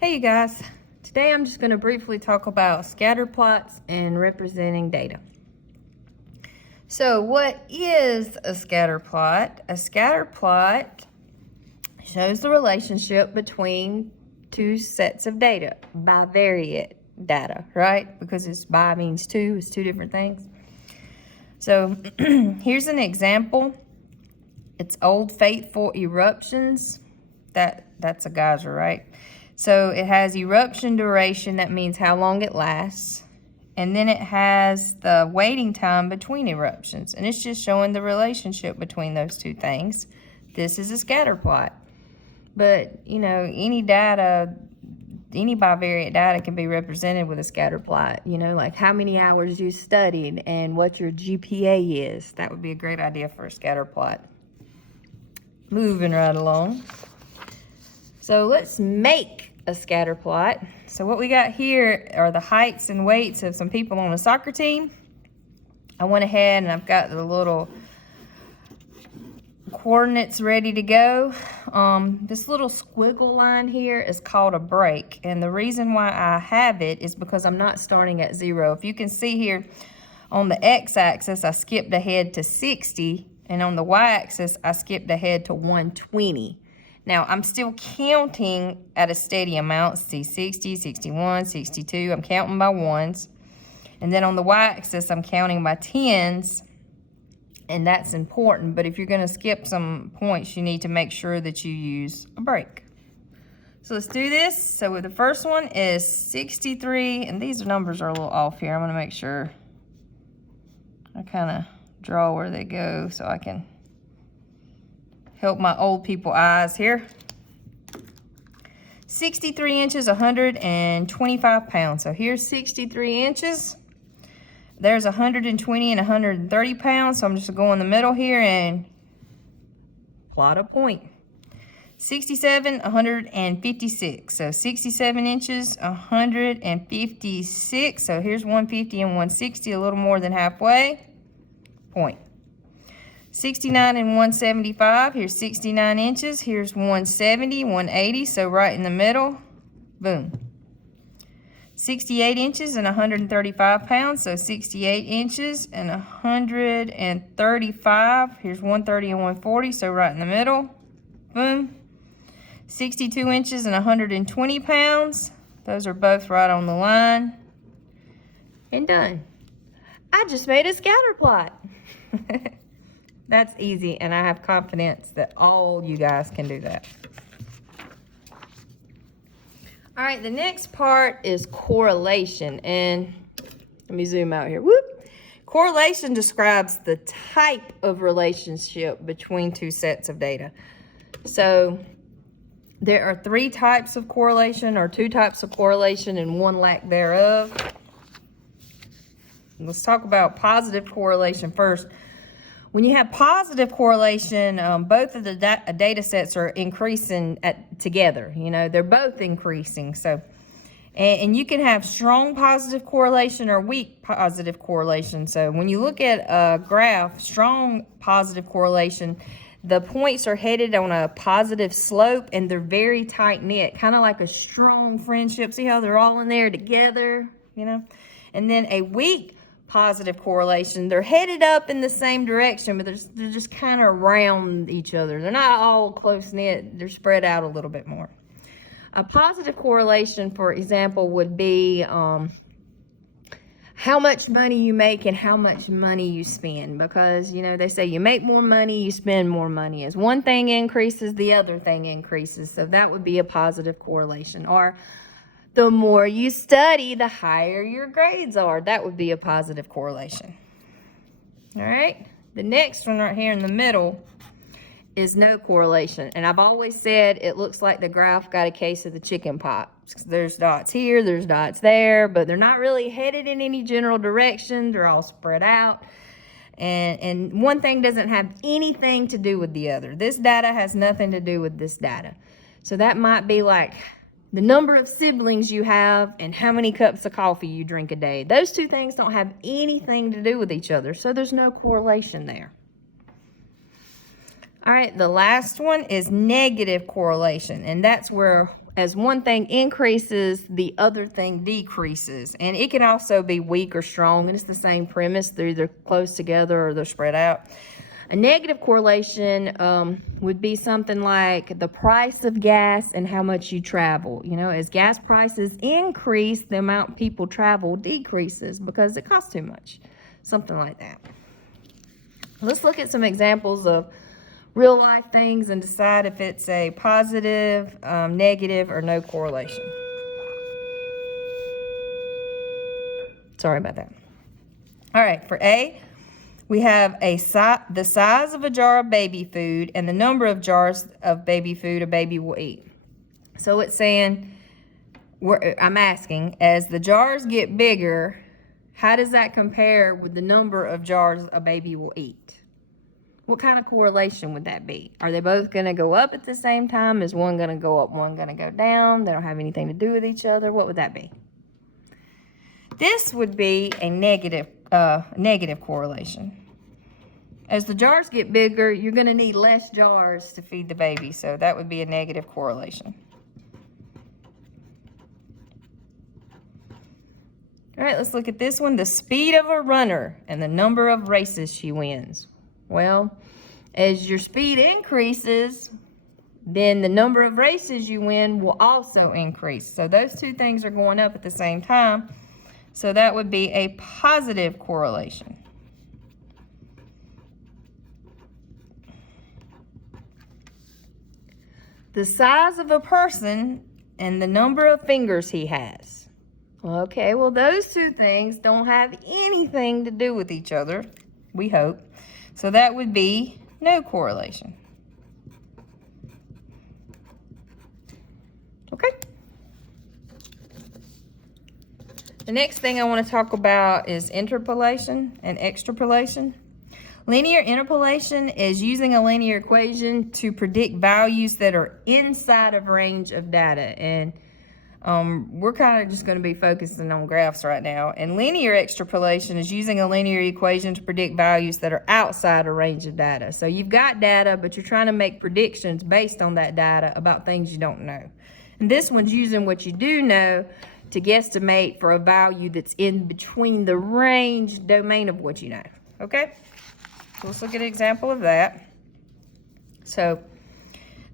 Hey you guys, today I'm just going to briefly talk about scatter plots and representing data. So what is a scatter plot? A scatter plot shows the relationship between two sets of data, bivariate data, right? Because it's bi means two, it's two different things. So here's an example. It's Old Faithful eruptions. That's a geyser, right? So it has eruption duration, that means how long it lasts. And then it has the waiting time between eruptions. And it's just showing the relationship between those two things. This is a scatter plot. But, you know, any bivariate data can be represented with a scatter plot. You know, like how many hours you studied and what your GPA is. That would be a great idea for a scatter plot. Moving right along. So let's make a scatter plot. So what we got here are the heights and weights of some people on a soccer team. I went ahead and I've got the little coordinates ready to go. This little squiggle line here is called a break. And the reason why I have it is because I'm not starting at 0. If you can see here on the x-axis, I skipped ahead to 60. And on the y-axis, I skipped ahead to 120. Now, I'm still counting at a steady amount. See, 60, 61, 62. I'm counting by ones. And then on the y-axis, I'm counting by tens. And that's important. But if you're going to skip some points, you need to make sure that you use a break. So let's do this. So the first one is 63. And these numbers are a little off here. I'm going to make sure I kind of draw where they go so I can help my old people eyes here. 63 inches, 125 pounds. So here's 63 inches. There's 120 and 130 pounds. So I'm just going to go in the middle here and plot a point. 67, 156. So 67 inches, 156. So here's 150 and 160, a little more than halfway. Point. 69 and 175, here's 69 inches, here's 170, 180, so right in the middle, boom. 68 inches and 135 pounds, so 68 inches and 135, here's 130 and 140, so right in the middle, boom. 62 inches and 120 pounds, those are both right on the line, and done. I just made a scatter plot. That's easy, and I have confidence that all you guys can do that. All right, the next part is correlation, and let me zoom out here. Whoop! Correlation describes the type of relationship between two sets of data. So there are 3 types of correlation, or 2 types of correlation and 1 lack thereof. Let's talk about positive correlation first. When you have positive correlation, both of the data sets are increasing together. You know, they're both increasing. So, and you can have strong positive correlation or weak positive correlation. So when you look at a graph, strong positive correlation, the points are headed on a positive slope and they're very tight knit, kind of like a strong friendship. See how they're all in there together, you know? And then a weak positive correlation, they're headed up in the same direction, but they're just kind of around each other. They're not all close knit, they're spread out a little bit more. A positive correlation, for example, would be how much money you make and how much money you spend, because you know they say you make more money, you spend more money. As one thing increases, the other thing increases. So that would be a positive correlation. Or the more you study, the higher your grades are. That would be a positive correlation. All right. The next one right here in the middle is no correlation. And I've always said it looks like the graph got a case of the chicken pox. There's dots here, there's dots there, but they're not really headed in any general direction. They're all spread out. And one thing doesn't have anything to do with the other. This data has nothing to do with this data. So that might be like the number of siblings you have and how many cups of coffee you drink a day. Those 2 things don't have anything to do with each other, so there's no correlation there. All right, the last one is negative correlation, and that's where as one thing increases, the other thing decreases. And it can also be weak or strong, and it's the same premise. They're either close together or they're spread out. A negative correlation would be something like the price of gas and how much you travel. You know, as gas prices increase, the amount people travel decreases because it costs too much. Something like that. Let's look at some examples of real life things and decide if it's a positive, negative, or no correlation. Sorry about that. All right, for A, we have the size of a jar of baby food and the number of jars of baby food a baby will eat. So it's saying, I'm asking, as the jars get bigger, how does that compare with the number of jars a baby will eat? What kind of correlation would that be? Are they both going to go up at the same time? Is one going to go up, one going to go down? They don't have anything to do with each other. What would that be? This would be a negative correlation. As the jars get bigger, you're going to need less jars to feed the baby, so that would be a negative correlation. All right, let's look at this one. The speed of a runner and the number of races she wins. Well, as your speed increases, then the number of races you win will also increase. So those two things are going up at the same time. So that would be a positive correlation. The size of a person and the number of fingers he has. Okay, well, those two things don't have anything to do with each other, we hope. So that would be no correlation. Okay. The next thing I want to talk about is interpolation and extrapolation. Linear interpolation is using a linear equation to predict values that are inside of range of data. And we're kind of just going to be focusing on graphs right now. And linear extrapolation is using a linear equation to predict values that are outside a range of data. So you've got data, but you're trying to make predictions based on that data about things you don't know. And this one's using what you do know to guesstimate for a value that's in between the range domain of what you know. Okay? So let's look at an example of that. So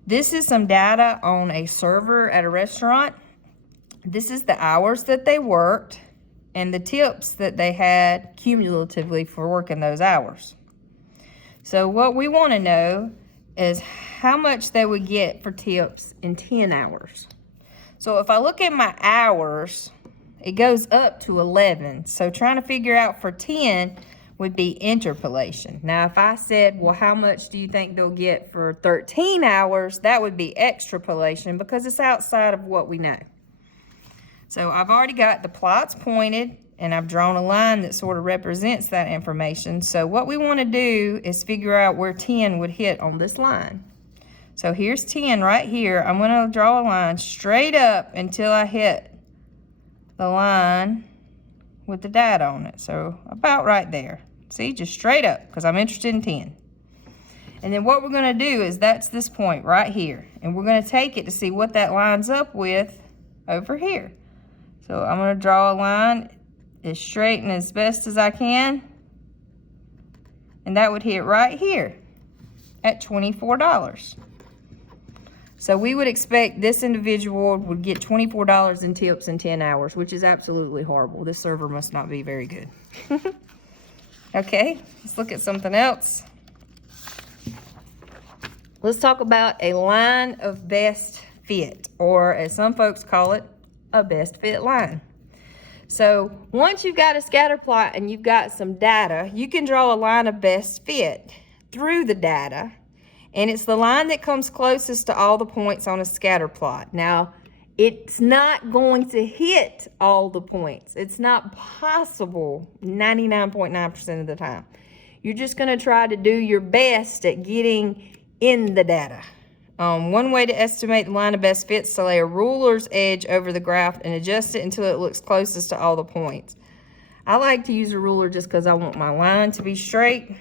this is some data on a server at a restaurant. This is the hours that they worked and the tips that they had cumulatively for working those hours. So what we want to know is how much they would get for tips in 10 hours. So if I look at my hours, it goes up to 11. So trying to figure out for 10 would be interpolation. Now, if I said, well, how much do you think they'll get for 13 hours? That would be extrapolation because it's outside of what we know. So I've already got the plots pointed and I've drawn a line that sort of represents that information. So what we want to do is figure out where 10 would hit on this line. So here's 10 right here. I'm going to draw a line straight up until I hit the line with the data on it. So about right there. See, just straight up because I'm interested in 10. And then what we're going to do is that's this point right here. And we're going to take it to see what that lines up with over here. So I'm going to draw a line as straight and as best as I can. And that would hit right here at $24. So we would expect this individual would get $24 in tips in 10 hours, which is absolutely horrible. This server must not be very good. Okay, let's look at something else. Let's talk about a line of best fit, or as some folks call it, a best fit line. So once you've got a scatter plot and you've got some data, you can draw a line of best fit through the data. And it's the line that comes closest to all the points on a scatter plot. Now, it's not going to hit all the points. It's not possible 99.9% of the time. You're just going to try to do your best at getting in the data. One way to estimate the line of best fit is to lay a ruler's edge over the graph and adjust it until it looks closest to all the points. I like to use a ruler just because I want my line to be straight.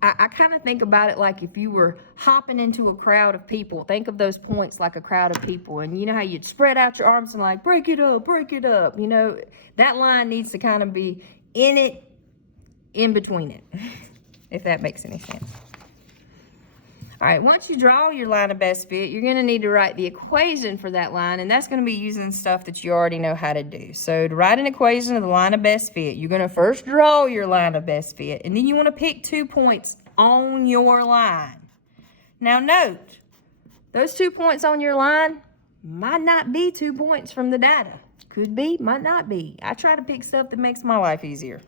I kind of think about it like if you were hopping into a crowd of people. Think of those points like a crowd of people. And you know how you'd spread out your arms and like, break it up, break it up. You know, that line needs to kind of be in it, in between it, if that makes any sense. All right, once you draw your line of best fit, you're gonna need to write the equation for that line, and that's gonna be using stuff that you already know how to do. So to write an equation of the line of best fit, you're gonna first draw your line of best fit, and then you wanna pick 2 points on your line. Now note, those 2 points on your line might not be 2 points from the data. Could be, might not be. I try to pick stuff that makes my life easier.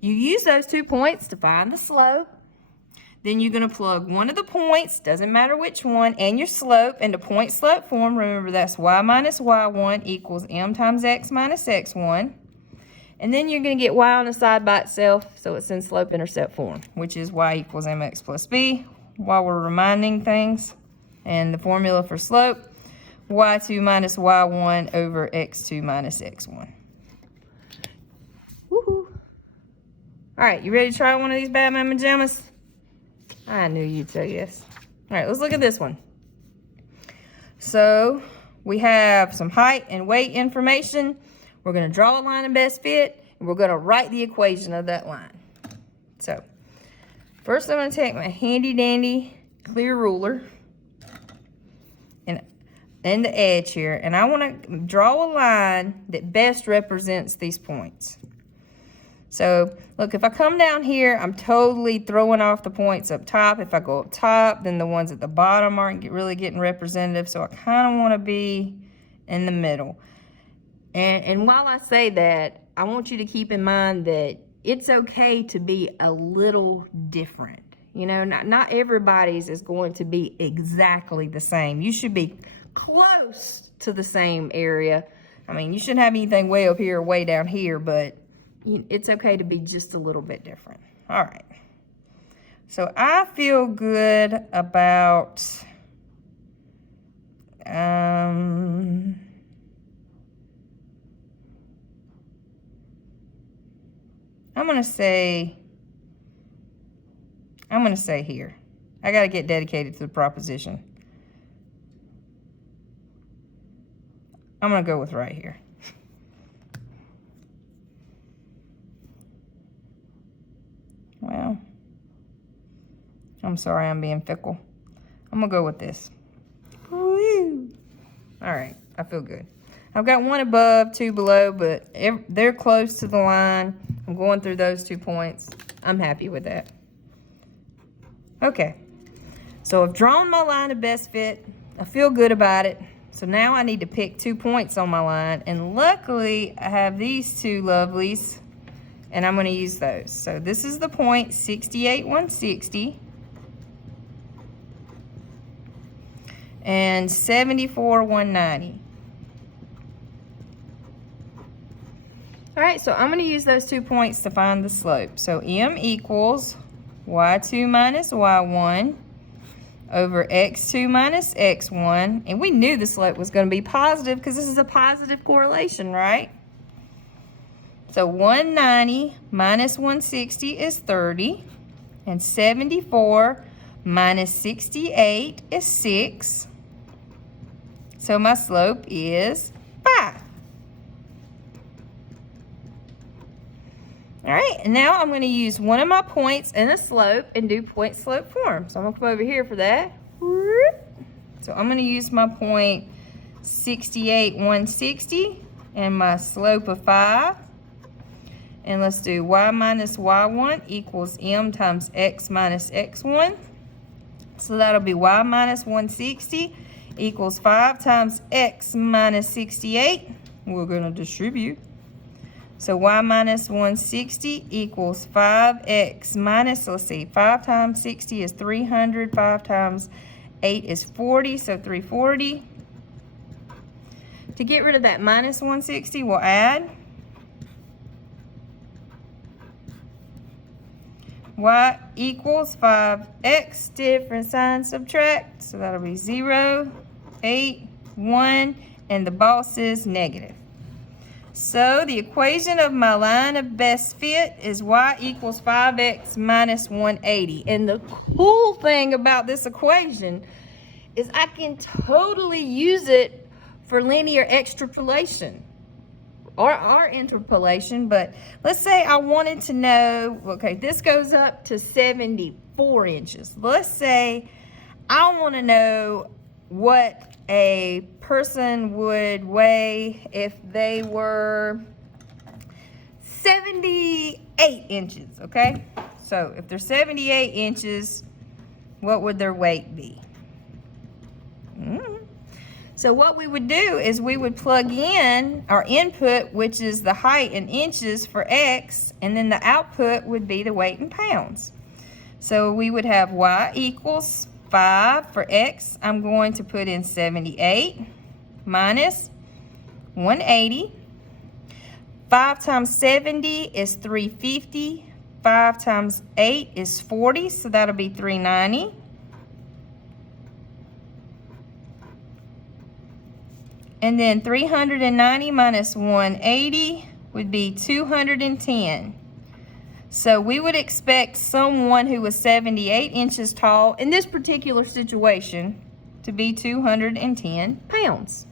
You use those 2 points to find the slope. Then you're going to plug one of the points, doesn't matter which one, and your slope into point slope form. Remember, that's y minus y1 equals m times x minus x1. And then you're going to get y on the side by itself, so it's in slope intercept form, which is y equals mx plus b, while we're reminding things. And the formula for slope, y2 minus y1 over x2 minus x1. Woohoo! All right, you ready to try one of these Batman pajamas? I knew you'd say yes. All right, let's look at this one. So we have some height and weight information. We're going to draw a line of best fit, and we're going to write the equation of that line. So first I'm going to take my handy dandy clear ruler and the edge here, and I want to draw a line that best represents these points. So look, if I come down here, I'm totally throwing off the points up top. If I go up top, then the ones at the bottom aren't really getting representative. So I kind of want to be in the middle. And while I say that, I want you to keep in mind that it's okay to be a little different. You know, not everybody's is going to be exactly the same. You should be close to the same area. I mean, you shouldn't have anything way up here or way down here, but it's okay to be just a little bit different. All right. So I feel good about, I'm going to say here. I got to get dedicated to the proposition. I'm going to go with right here. Well, I'm sorry I'm being fickle. I'm going to go with this. Woo! All right, I feel good. I've got 1 above, 2 below, but they're close to the line. I'm going through those 2 points. I'm happy with that. Okay, so I've drawn my line of best fit. I feel good about it. So now I need to pick 2 points on my line, and luckily I have these 2 lovelies, and I'm going to use those. So this is the point 68, 160, and 74, 190. All right, so I'm going to use those 2 points to find the slope. So m equals y2 minus y1 over x2 minus x1. And we knew the slope was going to be positive because this is a positive correlation, right? So 190 minus 160 is 30. And 74 minus 68 is 6. So my slope is 5. All right, and now I'm going to use one of my points in a slope and do point slope form. So I'm going to come over here for that. So I'm going to use my point 68, 160 and my slope of 5. And let's do y minus y1 equals m times x minus x1. So that'll be y minus 160 equals 5 times x minus 68. We're going to distribute. So y minus 160 equals 5x minus, let's see, 5 times 60 is 300, 5 times 8 is 40, so 340. To get rid of that minus 160, we'll add. Y equals 5x, different sign, subtract. So that'll be 0, 8, 1, and the boss is negative. So the equation of my line of best fit is y equals 5x minus 180. And the cool thing about this equation is I can totally use it for linear extrapolation or interpolation. But let's say I wanted to know, okay, this goes up to 74 inches. Let's say I want to know what a person would weigh if they were 78 inches, okay? So if they're 78 inches, what would their weight be? So what we would do is we would plug in our input, which is the height in inches for X, and then the output would be the weight in pounds. So we would have y equals 5 for X. I'm going to put in 78 minus 180. 5 times 70 is 350. 5 times 8 is 40, so that'll be 390. And then 390 minus 180 would be 210. So we would expect someone who was 78 inches tall in this particular situation to be 210 pounds.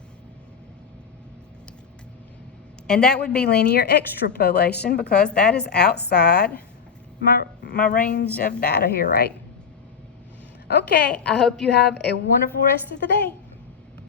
And that would be linear extrapolation because that is outside my range of data here, right? Okay, I hope you have a wonderful rest of the day.